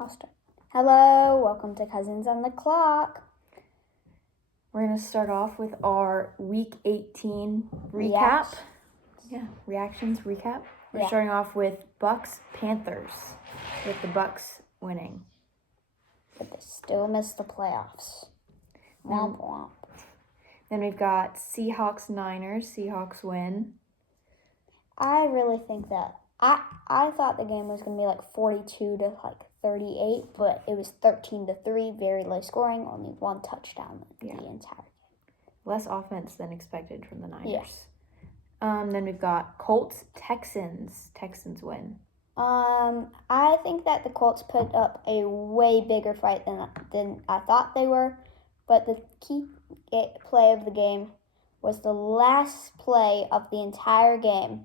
I'll start. Hello, welcome to Cousins on the Clock. We're going to start off with our Week 18 recap. Reactions recap. We're starting off with Bucks-Panthers, with the Bucks winning. But they still missed the playoffs. Womp womp. Then we've got Seahawks-Niners. Seahawks win. I really think that I thought the game was going to be like 42 to 38, but it was 13-3, very low scoring, only one touchdown the entire game. Less offense than expected from the Niners. Then we've got Colts-Texans. Texans win. I think that the Colts put up a way bigger fight than I thought they were, but the key play of the game was the last play of the entire game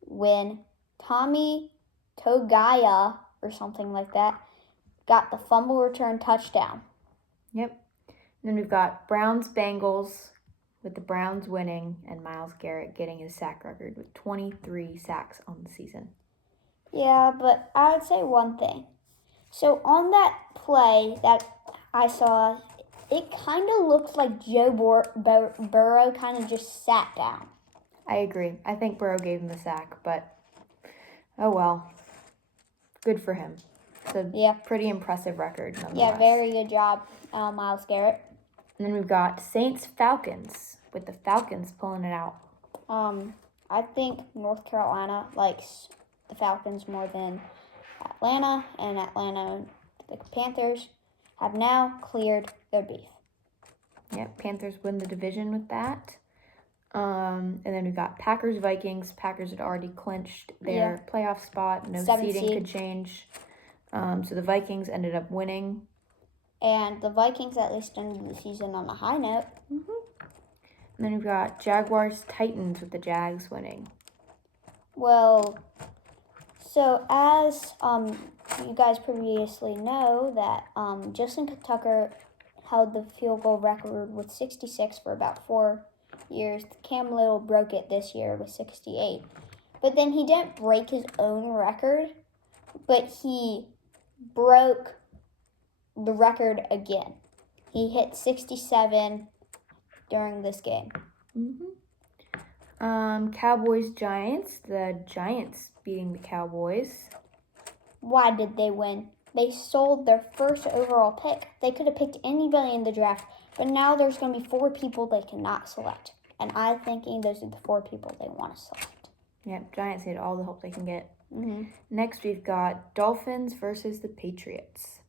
when Tommy Togaya or something like that got the fumble return touchdown. Yep. And then we've got Browns-Bengals, with the Browns winning and Myles Garrett getting his sack record with 23 sacks on the season. Yeah, but I would say one thing. So on that play that I saw, it kind of looked like Joe Burrow kind of just sat down. I agree. I think Burrow gave him the sack, but oh well. Good for him. It's a pretty impressive record, nonetheless. Yeah, very good job, Myles Garrett. And then we've got Saints-Falcons, with the Falcons pulling it out. I think North Carolina likes the Falcons more than Atlanta, and Atlanta, the Panthers, have now cleared their beef. Yep, Panthers win the division with that. And then we've got Packers-Vikings. Packers had already clinched their playoff spot. No seeding could change. So the Vikings ended up winning. And the Vikings at least ended the season on a high note. Mm-hmm. And then we've got Jaguars-Titans, with the Jags winning. Well, so as you guys previously know that Justin Tucker held the field goal record with 66 for about 4 years. Cam Little broke it this year with 68. But then he didn't break his own record, but he broke the record again. He hit 67 during this game. Cowboys-Giants. The Giants beating the Cowboys. Why did they win? They sold their first overall pick. They could have picked anybody in the draft, but now there's going to be 4 people they cannot select. And I'm thinking those are the 4 people they want to select. Yep, Giants need all the help they can get. Mm-hmm. Next, we've got Dolphins versus the Patriots,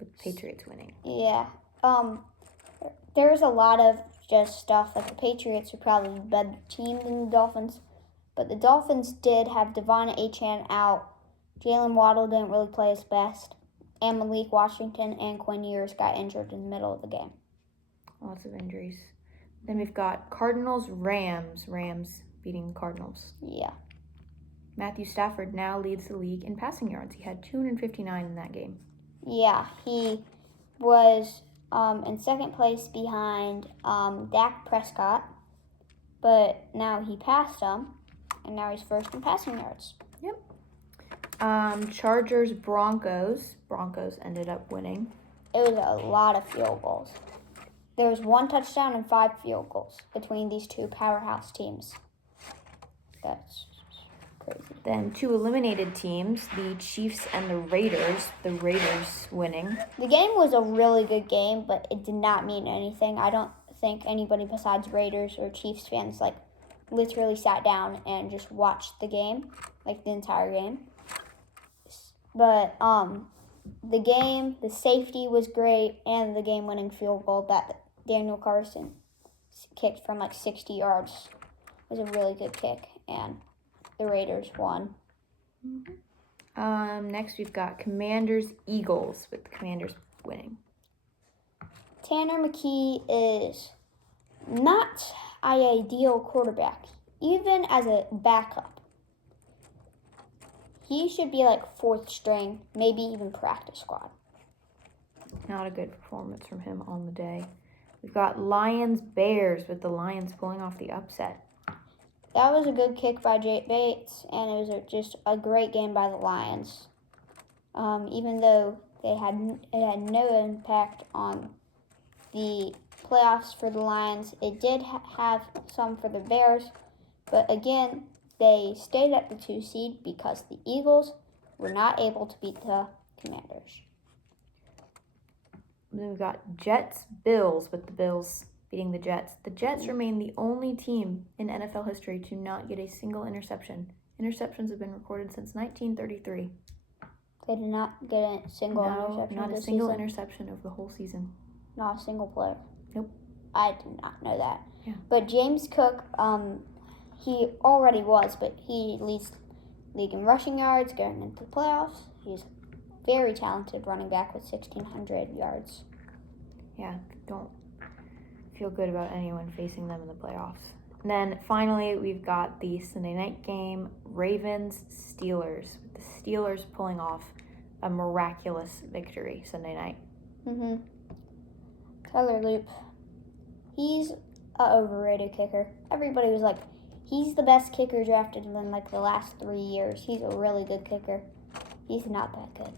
with the Patriots winning. Yeah. There's a lot of just stuff like the Patriots are probably a better team than the Dolphins, but the Dolphins did have Devon Achane out. Jalen Waddle didn't really play his best, and Malik Washington and Quinn Ewers got injured in the middle of the game. Lots of injuries. Then we've got Cardinals-Rams. Rams beating the Cardinals. Yeah. Matthew Stafford now leads the league in passing yards. He had 259 in that game. Yeah, he was in second place behind Dak Prescott, but now he passed him, and now he's first in passing yards. Yep. Chargers-Broncos. Broncos ended up winning. It was a lot of field goals. There was 1 touchdown and 5 field goals between these 2 powerhouse teams. That's crazy. Then 2 eliminated teams, the Chiefs and the Raiders. The Raiders winning. The game was a really good game, but it did not mean anything. I don't think anybody besides Raiders or Chiefs fans literally sat down and just watched the game, the entire game. But the game, the safety was great, and the game-winning field goal that Daniel Carson kicked from 60 yards was a really good kick, and the Raiders won. Next, we've got Commanders-Eagles, with the Commanders winning. Tanner McKee is not an ideal quarterback, even as a backup. He should be 4th string, maybe even practice squad. Not a good performance from him on the day. We've got Lions-Bears, with the Lions pulling off the upset. That was a good kick by Jake Bates, and it was just a great game by the Lions. even though it had no impact on the playoffs for the Lions. It did have some for the Bears, but again, they stayed at the 2 seed because the Eagles were not able to beat the Commanders. Then we've got Jets-Bills, with the Bills beating the Jets. The Jets remain the only team in NFL history to not get a single interception. Interceptions have been recorded since 1933. They did not get a single interception. Not a single interception of the whole season. Not a single player. Nope. I did not know that. Yeah. But James Cook, he already was, but he leads league in rushing yards going into the playoffs. He's very talented running back with 1,600 yards. Yeah, don't feel good about anyone facing them in the playoffs. And then finally, we've got the Sunday night game, Ravens-Steelers. With the Steelers pulling off a miraculous victory Sunday night. Tyler Loop, he's an overrated kicker. Everybody was like, he's the best kicker drafted in like the last 3 years. He's a really good kicker. He's not that good.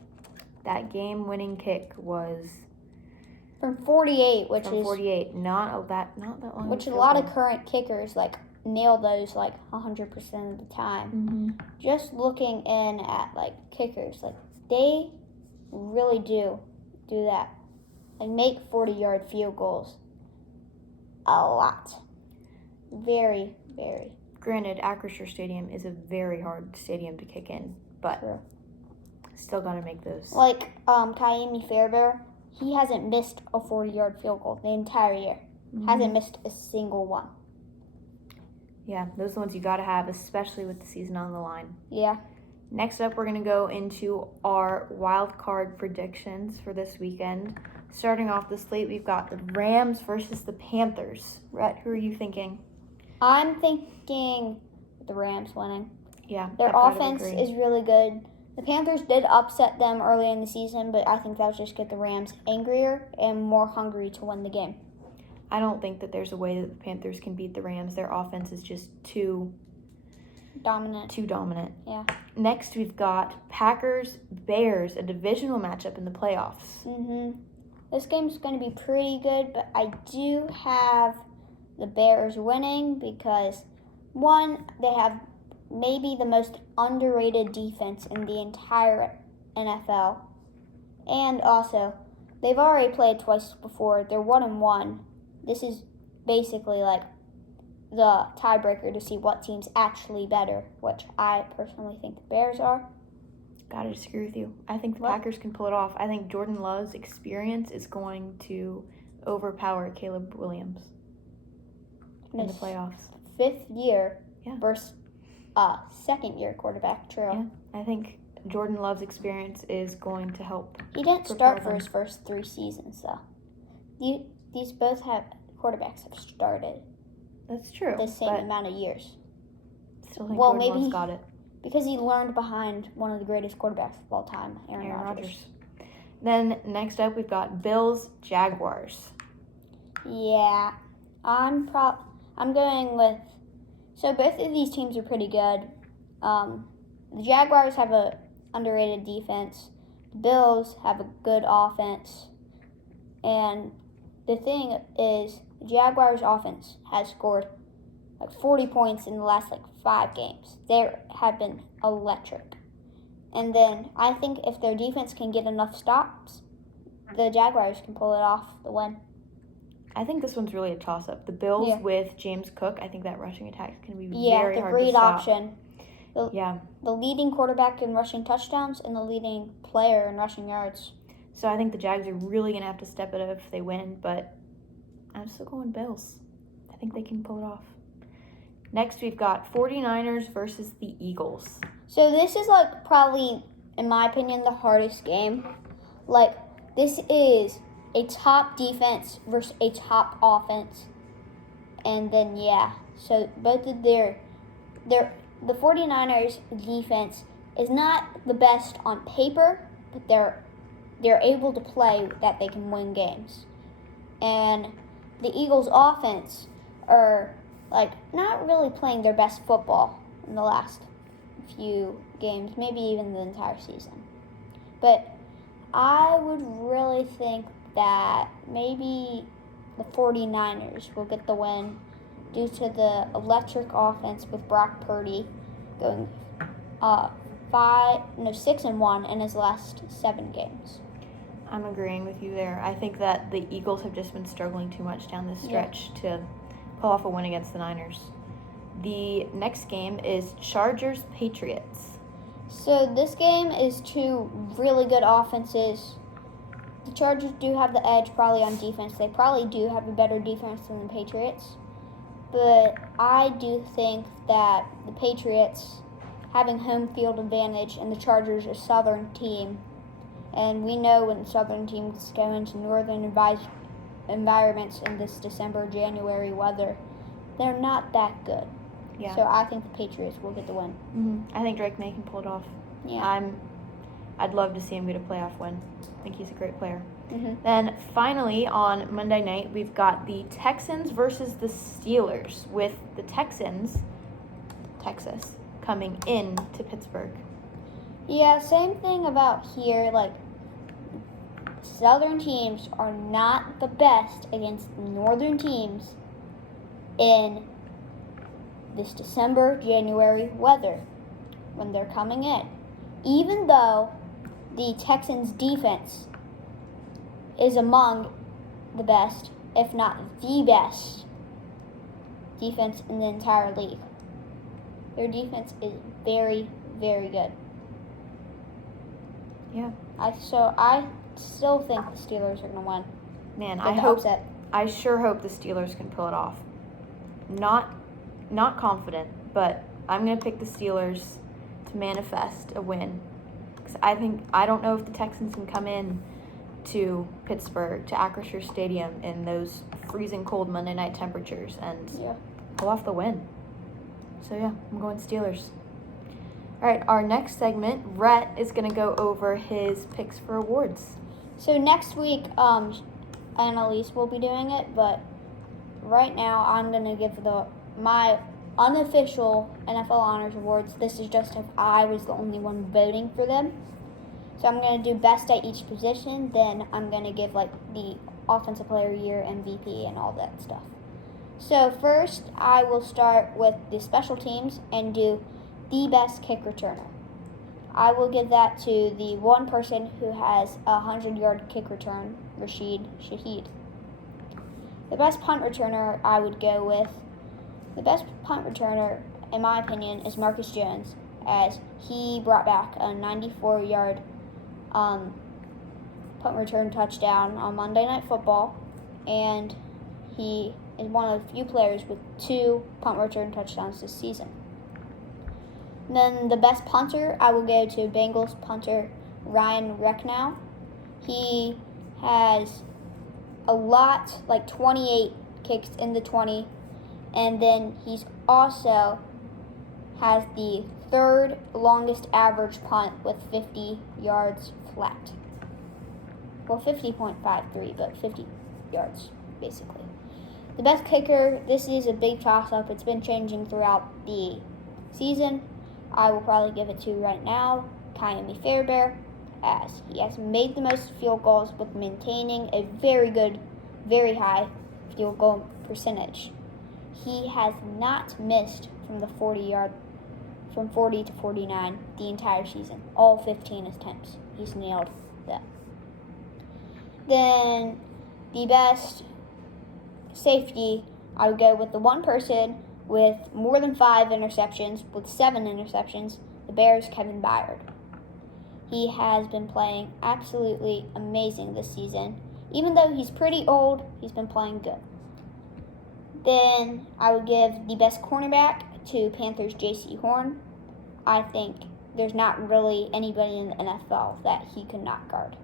That game-winning kick was from 48, which is 48. Not that long. Which a lot of current kickers like nail those like 100% of the time. Just looking in at like kickers, like they really do that. Like make 40-yard field goals. A lot. Very, very. Granted, Acrisure Stadium is a very hard stadium to kick in, but True. Still got to make those. Like Kaimi Fairbairn, he hasn't missed a 40-yard field goal the entire year. Hasn't missed a single one. Yeah, those are the ones you got to have, especially with the season on the line. Yeah. Next up, we're going to go into our wild card predictions for this weekend. Starting off the slate, we've got the Rams versus the Panthers. Rhett, who are you thinking? I'm thinking the Rams winning. Yeah. Their offense is really good. The Panthers did upset them early in the season, but I think that'll just get the Rams angrier and more hungry to win the game. I don't think that there's a way that the Panthers can beat the Rams. Their offense is just too dominant. Yeah. Next, we've got Packers-Bears, a divisional matchup in the playoffs. This game's going to be pretty good, but I do have the Bears winning because, one, they have maybe the most underrated defense in the entire NFL. And also, they've already played twice before. They're 1-1. This is basically like the tiebreaker to see what team's actually better, which I personally think the Bears are. Gotta disagree with you. I think the Packers can pull it off. I think Jordan Love's experience is going to overpower Caleb Williams in the playoffs. 5th year versus second-year quarterback, true. Yeah, I think Jordan Love's experience is going to help. He didn't start for his first 3 seasons, though. These both quarterbacks have started. That's true. The same amount of years. Still think Jordan Love's got it. Because he learned behind one of the greatest quarterbacks of all time, Aaron Rodgers. Then next up, we've got Bills-Jaguars. Yeah, I'm going with. So both of these teams are pretty good. The Jaguars have a underrated defense. The Bills have a good offense. And the thing is, the Jaguars' offense has scored like 40 points in the last 5 games. They have been electric. And then I think if their defense can get enough stops, the Jaguars can pull it off the win. I think this one's really a toss-up. The Bills with James Cook, I think that rushing attack is going to be very hard to stop. Yeah, the great option. The leading quarterback in rushing touchdowns and the leading player in rushing yards. So I think the Jags are really going to have to step it up if they win, but I'm still going Bills. I think they can pull it off. Next, we've got 49ers versus the Eagles. So this is probably, in my opinion, the hardest game. This is a top defense versus a top offense. And then, so both of the 49ers defense is not the best on paper, but they're able to play that they can win games. And the Eagles offense are not really playing their best football in the last few games, maybe even the entire season. But I would really think that maybe the 49ers will get the win due to the electric offense with Brock Purdy going 6-1 in his last 7 games. I'm agreeing with you there. I think that the Eagles have just been struggling too much down this stretch to pull off a win against the Niners. The next game is Chargers-Patriots. So this game is 2 really good offenses. The Chargers do have the edge probably on defense. They probably do have a better defense than the Patriots. But I do think that the Patriots, having home field advantage, and the Chargers are a southern team, and we know when southern teams go into northern environments in this December, January weather, they're not that good. Yeah. So I think the Patriots will get the win. Mm-hmm. I think Drake May can pull it off. Yeah. I'd love to see him get a playoff win. I think he's a great player. Mm-hmm. Then finally on Monday night, we've got the Texans versus the Steelers, with the Texans, Texas, coming in to Pittsburgh. Yeah, same thing about here. Like, southern teams are not the best against the northern teams in this December, January weather when they're coming in. Even though the Texans' defense is among the best, if not the best, defense in the entire league. Their defense is very, very good. Yeah. I still think the Steelers are going to win. Man, I sure hope the Steelers can pull it off. Not confident, but I'm going to pick the Steelers to manifest a win. Because I don't know if the Texans can come in to Pittsburgh, to Acrisure Stadium in those freezing cold Monday night temperatures and pull off the win. So yeah, I'm going Steelers. All right, our next segment, Rhett is going to go over his picks for awards. So next week, Annalise will be doing it, but right now I'm going to give my unofficial NFL Honors Awards. This is just if I was the only one voting for them. So I'm going to do best at each position, then I'm going to give like the Offensive Player of the Year, MVP, and all that stuff. So first, I will start with the special teams and do the best kick returner. I will give that to the one person who has a 100-yard kick return, Rashid Shaheed. The best punt returner I would go with, the best punt returner, in my opinion, is Marcus Jones, as he brought back a 94-yard punt return touchdown on Monday Night Football, and he is one of the few players with 2 punt return touchdowns this season. Then the best punter, I will go to Bengals punter Ryan Recknow. He has a lot, like 28 kicks in the 20, and then he's also has the 3rd longest average punt with 50 yards flat. Well, 50.53, but 50 yards, basically. The best kicker, this is a big toss-up. It's been changing throughout the season. I will probably give it to right now, Kyami Fairbairn, as he has made the most field goals with maintaining a very good, very high field goal percentage. He has not missed from 40 to 49 the entire season. All 15 attempts. He's nailed that. Then the best safety, I would go with the one person with more than 5 interceptions, with 7 interceptions, the Bears' Kevin Byard. He has been playing absolutely amazing this season. Even though he's pretty old, he's been playing good. Then I would give the best cornerback to Panthers' J.C. Horn. I think there's not really anybody in the NFL that he could not guard.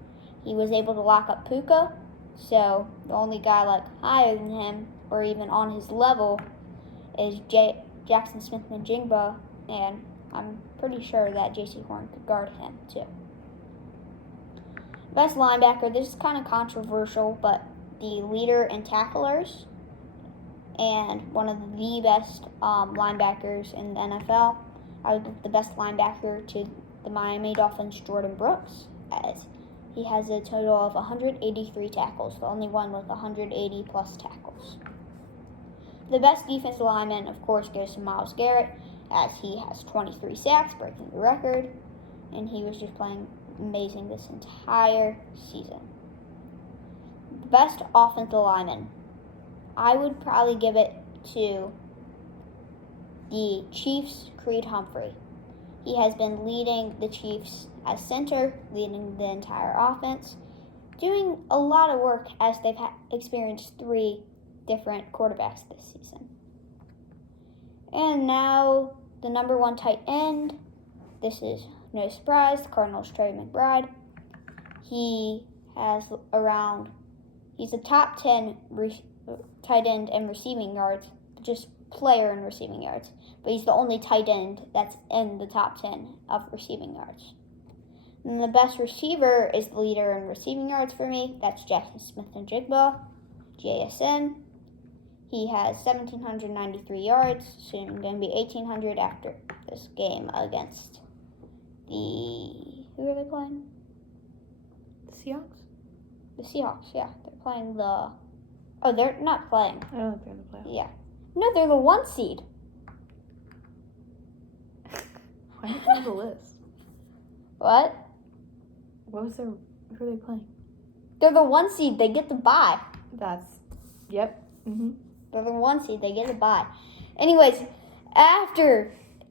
He was able to lock up Puka, so the only guy like higher than him or even on his level is Jackson Smith-Njigba, and I'm pretty sure that J.C. Horn could guard him too. Best linebacker, this is kind of controversial, but the leader in tacklers and one of the best linebackers in the NFL, I would give the best linebacker to the Miami Dolphins' Jordan Brooks. as he has a total of 183 tackles, the only one with 180 plus tackles. The best defensive lineman, of course, goes to Myles Garrett, as he has 23 sacks, breaking the record, and he was just playing amazing this entire season. The best offensive lineman, I would probably give it to the Chiefs' Creed Humphrey. He has been leading the Chiefs as center, leading the entire offense, doing a lot of work as they've experienced 3 different quarterbacks this season. And now the number 1 tight end. This is no surprise, the Cardinals' Trey McBride. He's a top 10 tight end in receiving yards, just player in receiving yards. But he's the only tight end that's in the top 10 of receiving yards. And the best receiver is the leader in receiving yards for me. That's Jackson Smith-Njigba, JSN. He has 1,793 yards, soon going to be 1,800 after this game against who are they playing? The Seahawks? The Seahawks, yeah. They're playing they're not playing. I don't think they're in the playoffs. Yeah. No, they're the 1 seed. Why don't you have the list? What? Who are they playing? They're the 1 seed. They get the bye. Yep. Mm-hmm. They're the 1 seed. They get a bye. Anyways,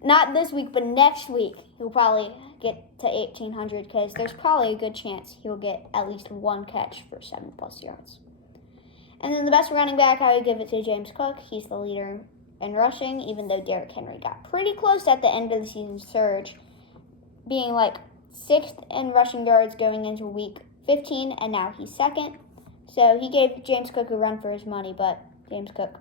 not this week, but next week, he'll probably get to 1,800 because there's probably a good chance he'll get at least 1 catch for 7+ yards. And then the best running back, I would give it to James Cook. He's the leader in rushing, even though Derrick Henry got pretty close at the end of the season surge, being like 6th in rushing yards going into week 15, and now he's 2nd. So he gave James Cook a run for his money, but James Cook,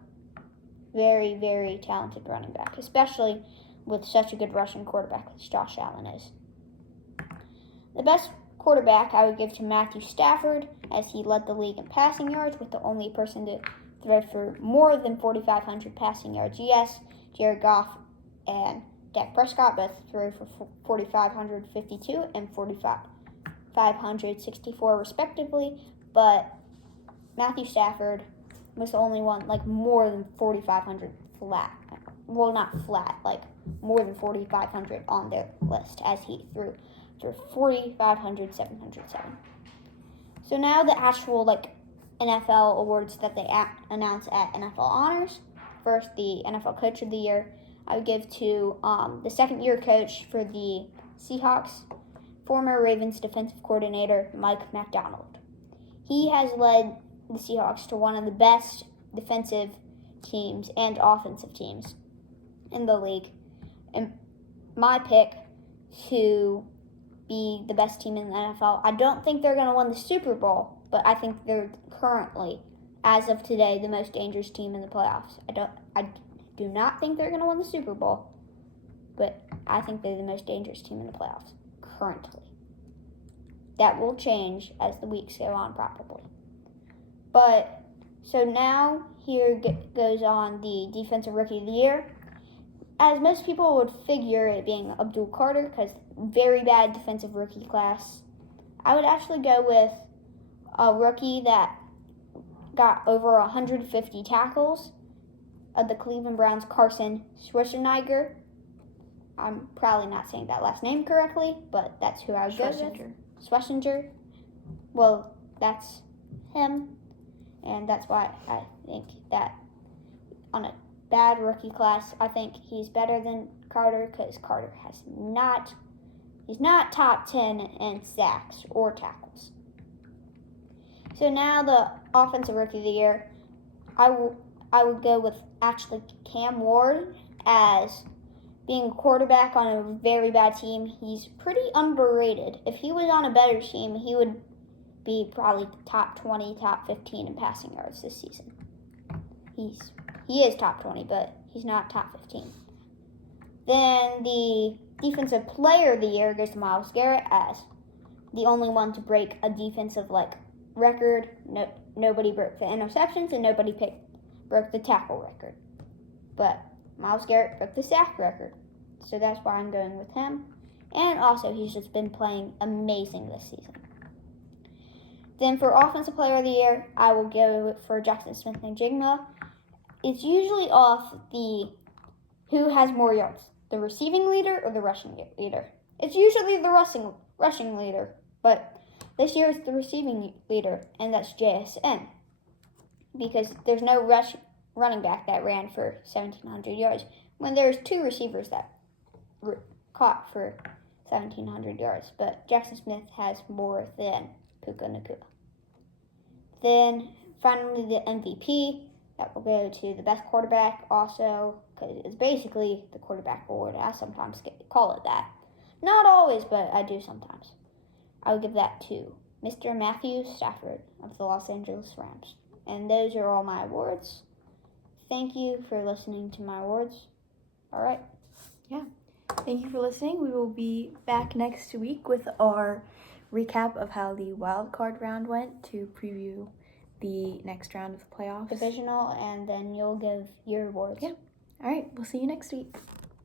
very, very talented running back, especially with such a good rushing quarterback as Josh Allen is. The best quarterback I would give to Matthew Stafford, as he led the league in passing yards, with the only person to throw for more than 4,500 passing yards. Yes, Jared Goff and Dak Prescott both threw for 4,552 and 4,564 respectively, but Matthew Stafford was the only one, more than 4,500 flat. Well, not flat, more than 4,500 on their list, as he threw for 4,507. So now the actual, NFL awards that they announce at NFL Honors. First, the NFL Coach of the Year, I would give to the second-year coach for the Seahawks, former Ravens defensive coordinator, Mike Macdonald. He has led the Seahawks to one of the best defensive teams and offensive teams in the league. And my pick to be the best team in the NFL, I don't think they're going to win the Super Bowl, but I think they're currently, as of today, the most dangerous team in the playoffs. I do not think they're going to win the Super Bowl, but I think they're the most dangerous team in the playoffs currently. That will change as the weeks go on, probably. But, so now, here goes on the Defensive Rookie of the Year. As most people would figure it being Abdul Carter, because very bad defensive rookie class, I would actually go with a rookie that got over 150 tackles, of the Cleveland Browns, Carson Schwarzenegger. I'm probably not saying that last name correctly, but that's who I would go with. Schwarzenegger. Well, that's him. And that's why I think that on a bad rookie class, I think he's better than Carter, because Carter he's not top 10 in sacks or tackles. So now the Offensive Rookie of the Year, I would go with actually Cam Ward as being a quarterback on a very bad team. He's pretty underrated. If he was on a better team, he would be probably top 20, top 15 in passing yards this season. He is top 20, but he's not top 15. Then the Defensive Player of the Year goes to Myles Garrett as the only one to break a defensive record. Nobody broke the interceptions and nobody broke the tackle record. But Myles Garrett broke the sack record. So that's why I'm going with him. And also, he's just been playing amazing this season. Then for Offensive Player of the Year, I will go for Jackson Smith-Njigba. It's usually off the who has more yards, the receiving leader or the rushing leader. It's usually the rushing leader, but this year it's the receiving leader, and that's JSN. Because there's no running back that ran for 1,700 yards when there's 2 receivers that caught for 1,700 yards. But Jackson Smith has more than Puka Nacua. Then finally the MVP, that will go to the best quarterback also, because it's basically the quarterback award. I sometimes call it that. Not always, but I do sometimes. I would give that to Mr. Matthew Stafford of the Los Angeles Rams. And those are all my awards. Thank you for listening to my awards. All right. Yeah. Thank you for listening. We will be back next week with our recap of how the wild card round went to preview the next round of the playoffs. Divisional, and then you'll give your awards. Yeah. All right. We'll see you next week.